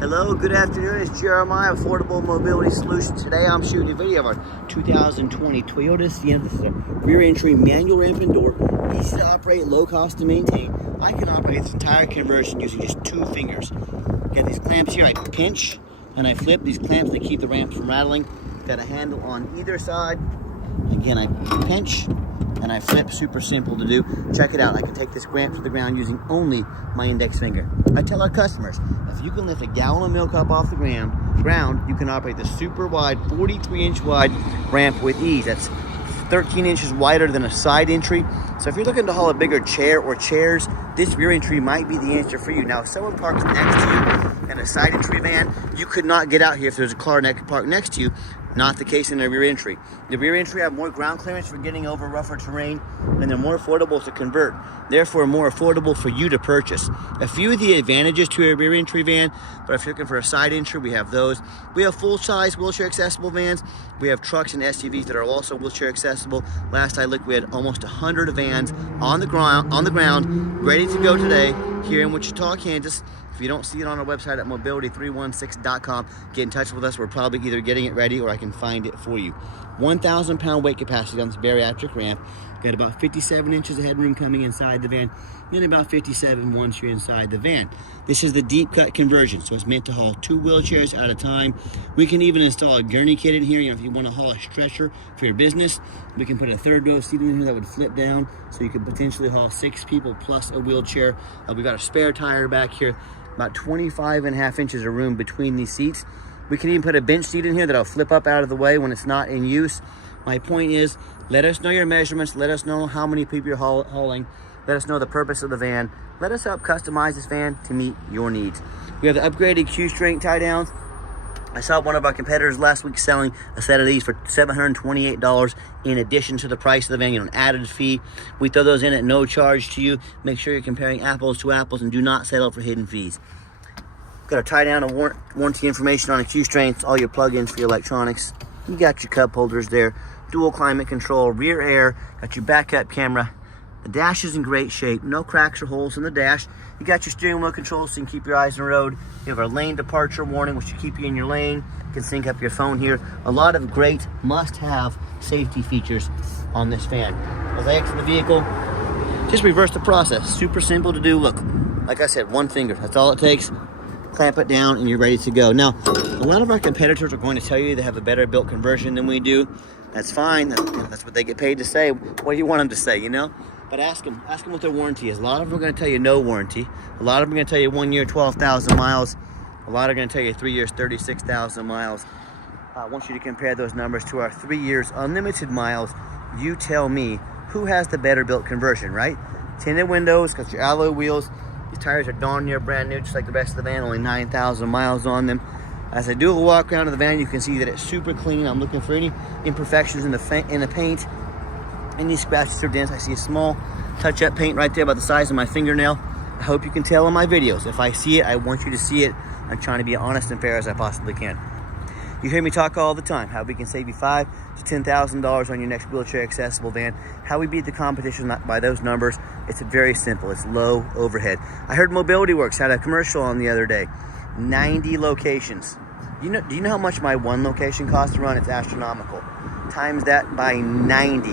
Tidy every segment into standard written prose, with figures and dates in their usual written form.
Hello, good afternoon. It's Jeremiah, Affordable Mobility Solutions. Today I'm shooting a video of our 2020 Toyota Sienna. This is a rear entry manual ramp and door, easy to operate, low cost to maintain. I can operate this entire conversion using just 2 fingers. Got these clamps here, I pinch and I flip these clamps. They keep the ramps from rattling. Got a handle on either side. Again, I pinch and I flip. Super simple to do. Check it out. I can take this ramp to the ground using only my index finger. I tell our customers, if you can lift a gallon of milk up off the ground, you can operate the super wide 43-inch wide ramp with ease. That's 13 inches wider than a side entry. So if you're looking to haul a bigger chair or chairs, this rear entry might be the answer for you. Now, if someone parks next to you in a side entry van, you could not get out here if there's a car parked next to you. Not the case in the rear entry. The rear entry have more ground clearance for getting over rougher terrain, and they're more affordable to convert, therefore more affordable for you to purchase. A few of the advantages to a rear entry van, but if you're looking for a side entry, we have those. We have full-size wheelchair accessible vans. We have trucks and SUVs that are also wheelchair accessible. Last I looked, we had almost 100 vans on the ground, ready to go today here in Wichita, Kansas. If you don't see it on our website at mobility316.com, get in touch with us. We're probably either getting it ready or I can find it for you. 1,000 pound weight capacity on this bariatric ramp. Got about 57 inches of headroom coming inside the van, and about 57 once you're inside the van. This is the deep cut conversion, so it's meant to haul 2 wheelchairs at a time. We can even install a gurney kit in here. If you want to haul a stretcher for your business, we can put a 3rd row seat in here that would flip down, so you could potentially haul 6 people plus a wheelchair. We've got a spare tire back here. About 25.5 inches of room between these seats. We can even put a bench seat in here that'll flip up out of the way when it's not in use. My point is, let us know your measurements. Let us know how many people you're hauling. Let us know the purpose of the van. Let us help customize this van to meet your needs. We have the upgraded Q-string tie downs. I saw one of our competitors last week selling a set of these for $728 in addition to the price of the van, an added fee. We throw those in at no charge to you. Make sure you're comparing apples to apples and do not settle for hidden fees. Got a tie down of warranty information on a Q-string, all your plug-ins for your electronics. You got your cup holders there, dual climate control, rear air, got your backup camera. The dash is in great shape, no cracks or holes in the dash. You got your steering wheel controls so you can keep your eyes on the road. You have our lane departure warning, which will keep you in your lane. You can sync up your phone here. A lot of great must-have safety features on this van. As I exit the vehicle, just reverse the process. Super simple to do. Look, like I said, 1 finger, that's all it takes. Clamp it down and you're ready to go. Now, a lot of our competitors are going to tell you they have a better built conversion than we do. That's fine. That's what they get paid to say. What do you want them to say, you know? But ask them what their warranty is. A lot of them are going to tell you no warranty. A lot of them are going to tell you 1 year, 12,000 miles. A lot are going to tell you 3 years, 36,000 miles. I want you to compare those numbers to our 3 years, unlimited miles. You tell me who has the better built conversion, right? Tinted windows, got your alloy wheels. These tires are darn near brand new, just like the rest of the van, only 9,000 miles on them. As I do a walk around of the van, you can see that it's super clean. I'm looking for any imperfections in the paint, any scratches or dents. I see a small touch-up paint right there about the size of my fingernail. I hope you can tell in my videos. If I see it, I want you to see it. I'm trying to be honest and fair as I possibly can. You hear me talk all the time, how we can save you $5,000 to $10,000 on your next wheelchair accessible van. How we beat the competition by those numbers, it's very simple. It's low overhead. I heard Mobility Works had a commercial on the other day. 90 locations. Do you know how much my 1 location costs to run? It's astronomical. Times that by 90.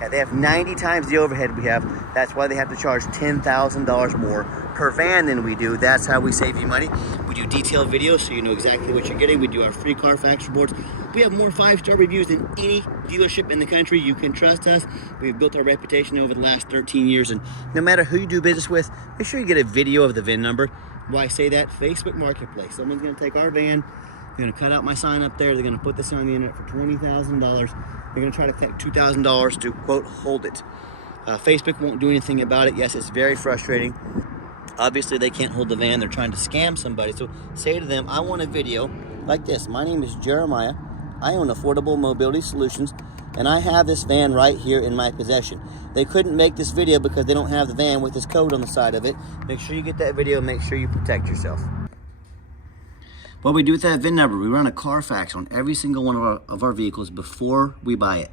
Yeah, they have 90 times the overhead we have. That's why they have to charge $10,000 more per van than we do. That's how we save you money. We do detailed videos so you know exactly what you're getting. We do our free Carfax reports. We have more 5-star reviews than any dealership in the country. You can trust us. We've built our reputation over the last 13 years, and no matter who you do business with, make sure you get a video of the VIN number. Why I say that? Facebook Marketplace. Someone's going to take our van. They're going to cut out my sign up there. They're going to put this on the internet for $20,000. They're going to try to collect $2,000 to, quote, hold it. Facebook won't do anything about it. Yes, it's very frustrating. Obviously, they can't hold the van. They're trying to scam somebody. So say to them, I want a video like this. My name is Jeremiah. I own Affordable Mobility Solutions, and I have this van right here in my possession. They couldn't make this video because they don't have the van with this code on the side of it. Make sure you get that video. Make sure you protect yourself. What we do with that VIN number, we run a Carfax on every single one of our vehicles before we buy it.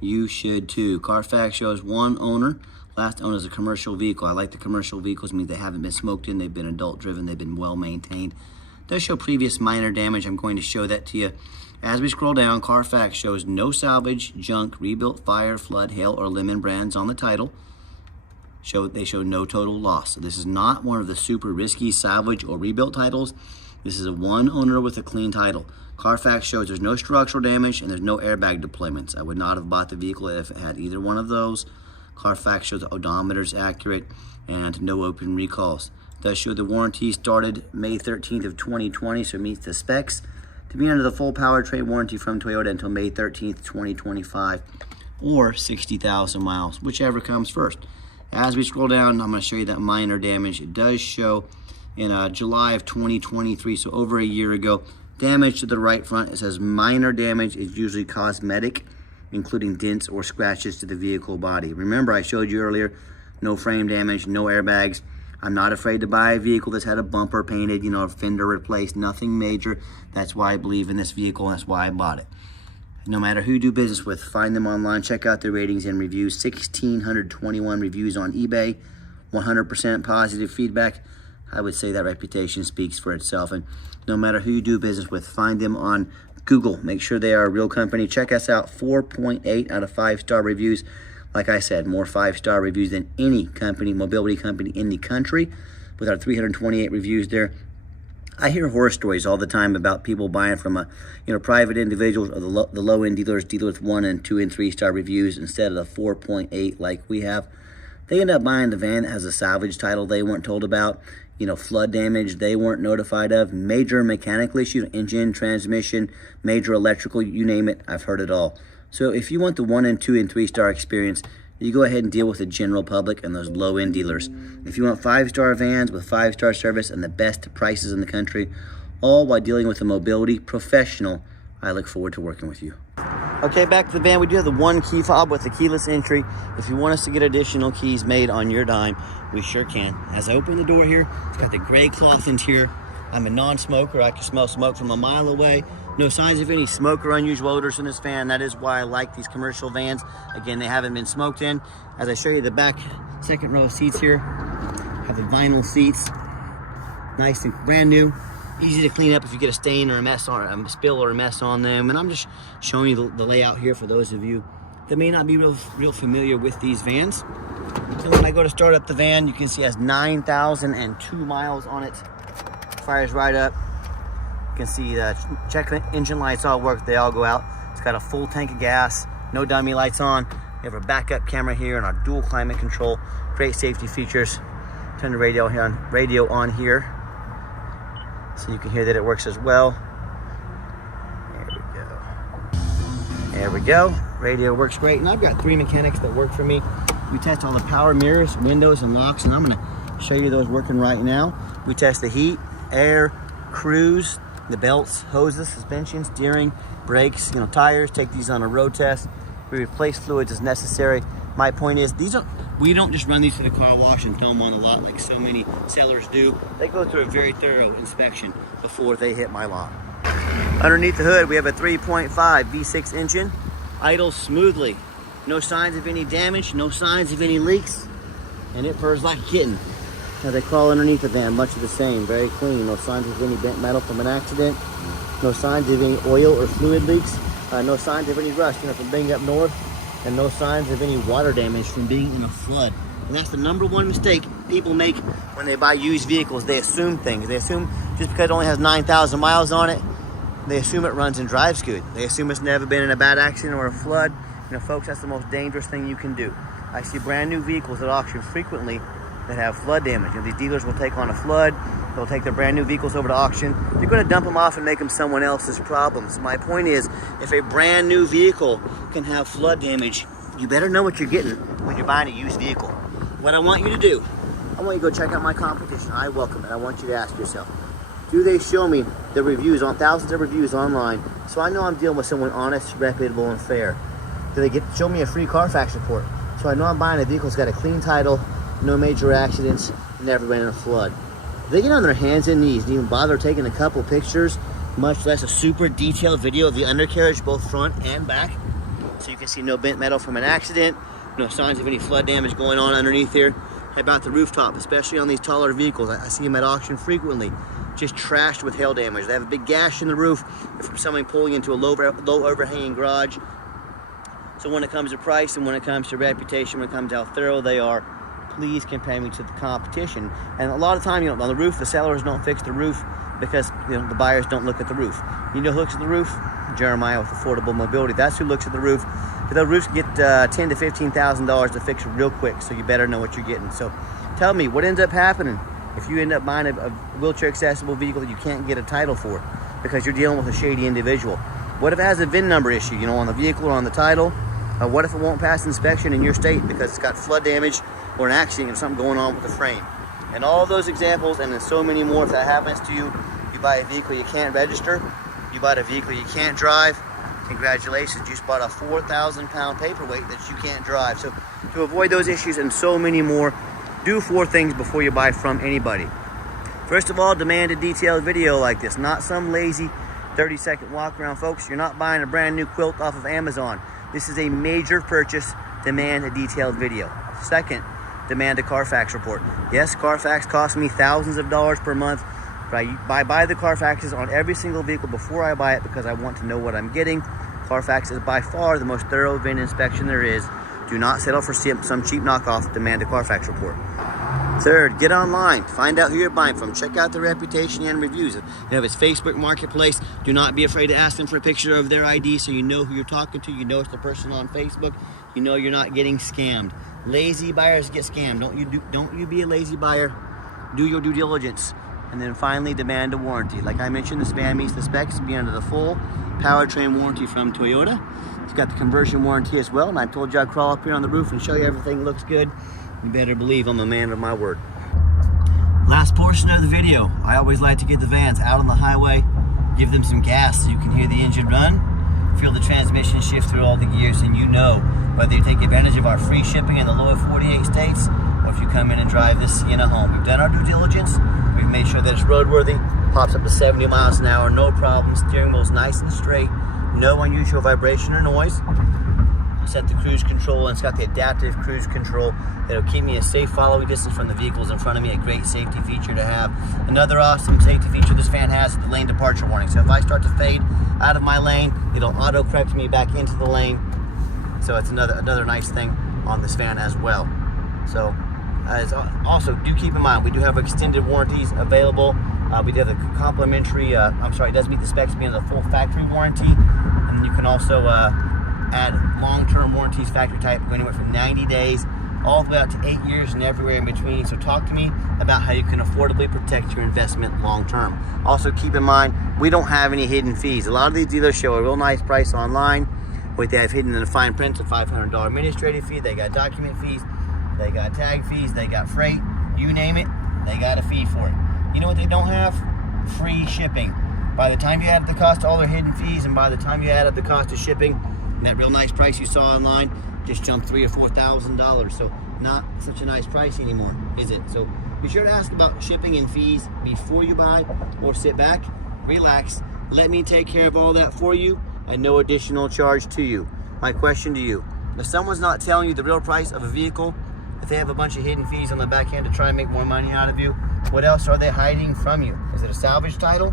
You should too. Carfax shows 1 owner. Last owner is a commercial vehicle. I like the commercial vehicles. It means they haven't been smoked in. They've been adult driven. They've been well maintained. does show previous minor damage. I'm going to show that to you. As we scroll down, Carfax shows no salvage, junk, rebuilt, fire, flood, hail, or lemon brands on the title. They show no total loss. So this is not one of the super risky salvage or rebuilt titles. This is a one owner with a clean title. Carfax shows there's no structural damage and there's no airbag deployments. I would not have bought the vehicle if it had either one of those. Carfax shows the odometer is accurate and no open recalls. It does show the warranty started May 13th of 2020, so it meets the specs to be under the full powertrain warranty from Toyota until May 13th, 2025, or 60,000 miles, whichever comes first. As we scroll down, I'm going to show you that minor damage. It does show in July of 2023, so over a year ago, damage to the right front. It says minor damage is usually cosmetic, including dents or scratches to the vehicle body. Remember, I showed you earlier, no frame damage, no airbags. I'm not afraid to buy a vehicle that's had a bumper painted, you know, a fender replaced, nothing major. That's why I believe in this vehicle, and that's why I bought it. No matter who you do business with, find them online, check out their ratings and reviews. 1,621 reviews on eBay, 100% positive feedback. I would say that reputation speaks for itself. And no matter who you do business with, find them on Google. Make sure they are a real company. Check us out, 4.8 out of 5-star reviews. Like I said, more 5-star reviews than any company, mobility company in the country, with our 328 reviews there. I hear horror stories all the time about people buying from private individuals or the low-end dealers with 1 and 2 and 3-star reviews instead of the 4.8 like we have. They end up buying the van that has a salvage title they weren't told about, flood damage they weren't notified of, major mechanical issues, engine, transmission, major electrical, you name it, I've heard it all. So if you want the 1 and 2 and 3-star experience, you go ahead and deal with the general public and those low-end dealers. If you want 5-star vans with 5-star service and the best prices in the country, all while dealing with a mobility professional, I look forward to working with you. Okay, back to the van. We do have the 1 key fob with the keyless entry. If you want us to get additional keys made on your dime, we sure can. As I open the door here, it's got the gray cloth interior. I'm a non-smoker. I can smell smoke from a mile away. No signs of any smoke or unusual odors in this van. That is why I like these commercial vans. Again, they haven't been smoked in. As I show you the back second row of seats here, have the vinyl seats. Nice and brand new. Easy to clean up if you get a stain or a mess or a spill or a mess on them. And I'm just showing you the layout here for those of you that may not be real familiar with these vans. So when I go to start up the van, you can see it has 9,002 miles on it. Fires right up. You can see the check engine lights all work. They all go out. It's got a full tank of gas, no dummy lights on. We have our backup camera here and our dual climate control. Great safety features. Turn the radio on here, so you can hear that it works as well. There we go. Radio works great. And I've got 3 mechanics that work for me. We test all the power mirrors, windows, and locks, and I'm going to show you those working right now. We test the heat, air, cruise, the belts, hoses, suspension, steering, brakes, tires. Take these on a road test. We replace fluids as necessary. My point is, we don't just run these to the car wash and throw them on the lot like so many sellers do. They go through a very thorough inspection before they hit my lot. Underneath the hood, we have a 3.5 V6 engine. Idles smoothly. No signs of any damage, no signs of any leaks, and it purrs like a kitten. As I crawl underneath the van, much of the same, very clean. No signs of any bent metal from an accident. No signs of any oil or fluid leaks. No signs of any rust, from being up north. And no signs of any water damage from being in a flood. And that's the #1 mistake people make when they buy used vehicles. They assume things. They assume just because it only has 9,000 miles on it, they assume it runs and drives good. They assume it's never been in a bad accident or a flood. Folks, that's the most dangerous thing you can do. I see brand new vehicles at auction frequently that have flood damage. These dealers will take on a flood. They'll take their brand new vehicles over to auction. They're going to dump them off and make them someone else's problems. My point is, if a brand new vehicle can have flood damage, you better know what you're getting when you're buying a used vehicle. What I want you to do, I want you to go check out my competition. I welcome it. I want you to ask yourself, do they show me the reviews on thousands of reviews online so I know I'm dealing with someone honest, reputable, and fair? Do they show me a free Carfax report so I know I'm buying a vehicle that's got a clean title, no major accidents, never been in a flood? If they get on their hands and knees and even bother taking a couple pictures, much less a super detailed video of the undercarriage, both front and back, so you can see no bent metal from an accident, no signs of any flood damage going on underneath here. How about the rooftop, especially on these taller vehicles? I see them at auction frequently. just trashed with hail damage. They have a big gash in the roof from somebody pulling into a low overhanging garage. So when it comes to price and when it comes to reputation, when it comes to how thorough they are, please compare me to the competition. And a lot of time, on the roof, the sellers don't fix the roof because the buyers don't look at the roof. You know who looks at the roof? Jeremiah with Affordable Mobility. That's who looks at the roof. But the roofs get $10,000 to $15,000 to fix real quick, so you better know what you're getting. So tell me, what ends up happening if you end up buying a wheelchair accessible vehicle that you can't get a title for because you're dealing with a shady individual? What if it has a VIN number issue, on the vehicle or on the title? What if it won't pass inspection in your state because it's got flood damage or an accident or something going on with the frame? And all of those examples, and then so many more, if that happens to you, you buy a vehicle you can't register, you bought a vehicle you can't drive, congratulations, you just bought a 4,000 pound paperweight that you can't drive. So to avoid those issues and so many more, do 4 things before you buy from anybody. First of all, demand a detailed video like this, not some lazy 30-second walk around. Folks, you're not buying a brand new quilt off of Amazon. This is a major purchase. Demand a detailed video. Second, demand a Carfax report. Yes, Carfax costs me thousands of dollars per month, but I buy the Carfaxes on every single vehicle before I buy it because I want to know what I'm getting. Carfax is by far the most thorough VIN inspection there is. Do not settle for some cheap knockoff. Demand a Carfax report. Third, get online. Find out who you're buying from. Check out the reputation and reviews. If it's Facebook Marketplace, do not be afraid to ask them for a picture of their ID so you know who you're talking to. You know it's the person on Facebook. You know you're not getting scammed. Lazy buyers get scammed. Don't you be a lazy buyer. Do your due diligence. And then finally, demand a warranty. Like I mentioned, this van meets the specs to be under the full powertrain warranty from Toyota. It's got the conversion warranty as well. And I told you I'd crawl up here on the roof and show you everything looks good. You better believe I'm a man of my word. Last portion of the video, I always like to get the vans out on the highway, give them some gas so you can hear the engine run, feel the transmission shift through all the gears, and you know whether you take advantage of our free shipping in the lower 48 states or if you come in and drive this Sienna home. We've done our due diligence. We've made sure that it's roadworthy, pops up to 70 miles an hour, no problem, steering wheel's nice and straight, no unusual vibration or noise. Set the cruise control, and it's got the adaptive cruise control that'll keep me a safe following distance from the vehicles in front of me. A great safety feature to have. Another awesome safety feature this van has is the lane departure warning. So if I start to fade out of my lane, it'll auto correct me back into the lane. So it's another nice thing on this van as well. So also do keep in mind we do have extended warranties available. We do have the complimentary. It does meet the specs being the full factory warranty, and you can also add long-term warranties, factory type, going anywhere from 90 days all the way out to 8 years and everywhere in between. So talk to me about how you can affordably protect your investment long-term. Also keep in mind, we don't have any hidden fees. A lot of these dealers show a real nice price online. What they have hidden in the fine print, a $500 administrative fee. They got document fees, they got tag fees, they got freight, you name it, they got a fee for it. You know what they don't have? Free shipping. By the time you add up the cost of all their hidden fees, and by the time you add up the cost of shipping, that real nice price you saw online just jumped $3,000 or $4,000. So not such a nice price anymore, is it? So be sure to ask about shipping and fees before you buy, or sit back, relax, let me take care of all that for you at no additional charge to you. My question to you, if someone's not telling you the real price of a vehicle, if they have a bunch of hidden fees on the back end to try and make more money out of you, what else are they hiding from you? Is it a salvage title?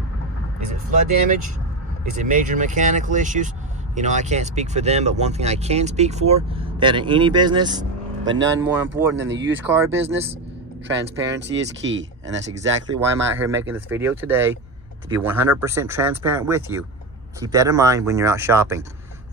Is it flood damage? Is it major mechanical issues? I can't speak for them, but one thing I can speak for, that in any business, but none more important than the used car business, transparency is key. And that's exactly why I'm out here making this video today, to be 100% transparent with you. Keep that in mind when you're out shopping.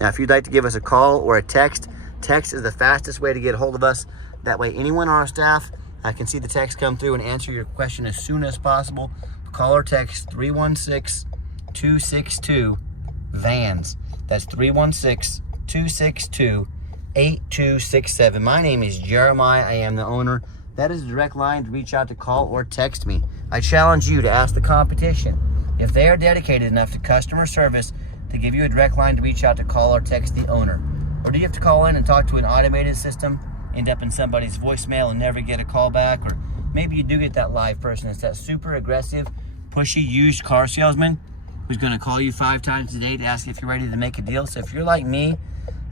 Now, if you'd like to give us a call or a text is the fastest way to get a hold of us. That way, anyone on our staff, I can see the text come through and answer your question as soon as possible. Call or text 316-262-VANS. That's 316-262-8267. My name is Jeremiah. I am the owner. That is a direct line to reach out to, call, or text me. I challenge you to ask the competition if they are dedicated enough to customer service to give you a direct line to reach out to, call, or text the owner. Or do you have to call in and talk to an automated system, end up in somebody's voicemail and never get a call back? Or maybe you do get that live person. It's that super aggressive, pushy used car salesman who's going to call you 5 times a day to ask if you're ready to make a deal. So if you're like me,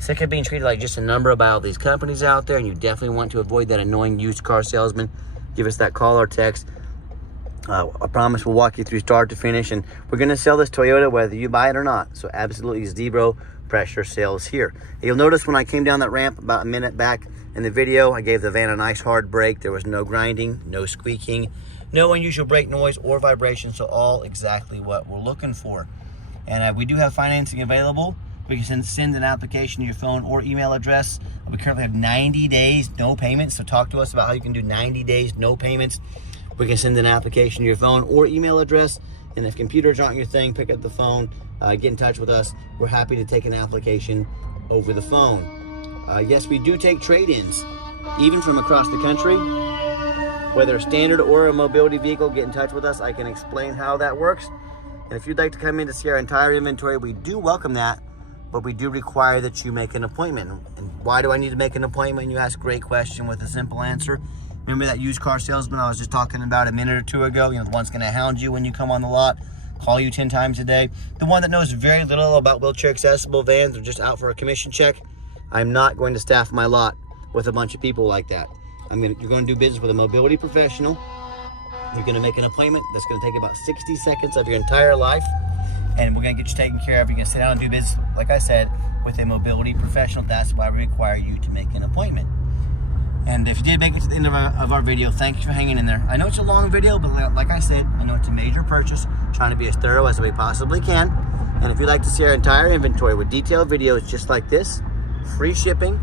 sick of being treated like just a number by all these companies out there, and you definitely want to avoid that annoying used car salesman, give us that call or text. I promise we'll walk you through start to finish, and we're going to sell this Toyota whether you buy it or not. So absolutely zero pressure sales here. You'll notice when I came down that ramp about a minute back in the video, I gave the van a nice hard brake. There was no grinding, no squeaking, no unusual brake noise or vibration. So all exactly what we're looking for. And we do have financing available. We can send an application to your phone or email address. We currently have 90 days, no payments. So talk to us about how you can do 90 days, no payments. We can send an application to your phone or email address. And if computers aren't your thing, pick up the phone, get in touch with us. We're happy to take an application over the phone. Yes, we do take trade-ins, even from across the country. Whether a standard or a mobility vehicle, get in touch with us. I can explain how that works. And if you'd like to come in to see our entire inventory, we do welcome that, but we do require that you make an appointment. And why do I need to make an appointment? You ask a great question with a simple answer. Remember that used car salesman I was just talking about a minute or two ago? You know, the one's gonna hound you when you come on the lot, call you 10 times a day. The one that knows very little about wheelchair accessible vans or just out for a commission check. I'm not going to staff my lot with a bunch of people like that. You're gonna do business with a mobility professional. You're gonna make an appointment that's gonna take about 60 seconds of your entire life, and we're gonna get you taken care of. You're gonna sit down and do business, like I said, with a mobility professional. That's why we require you to make an appointment. And if you did make it to the end of our video, thank you for hanging in there. I know it's a long video, but like I said, I know it's a major purchase, trying to be as thorough as we possibly can. And if you'd like to see our entire inventory with detailed videos just like this, free shipping,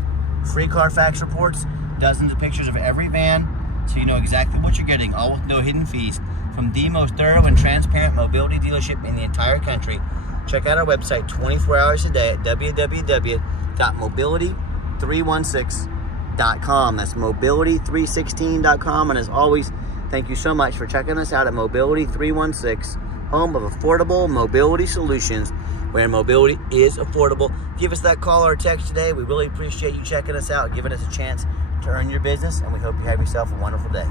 free Carfax reports, dozens of pictures of every van, so you know exactly what you're getting, all with no hidden fees, from the most thorough and transparent mobility dealership in the entire country. Check out our website 24 hours a day at www.mobility316.com. That's mobility316.com. And as always, thank you so much for checking us out at Mobility 316, home of affordable mobility solutions, where mobility is affordable. Give us that call or text today. We really appreciate you checking us out, giving us a chance to earn your business, and we hope you have yourself a wonderful day.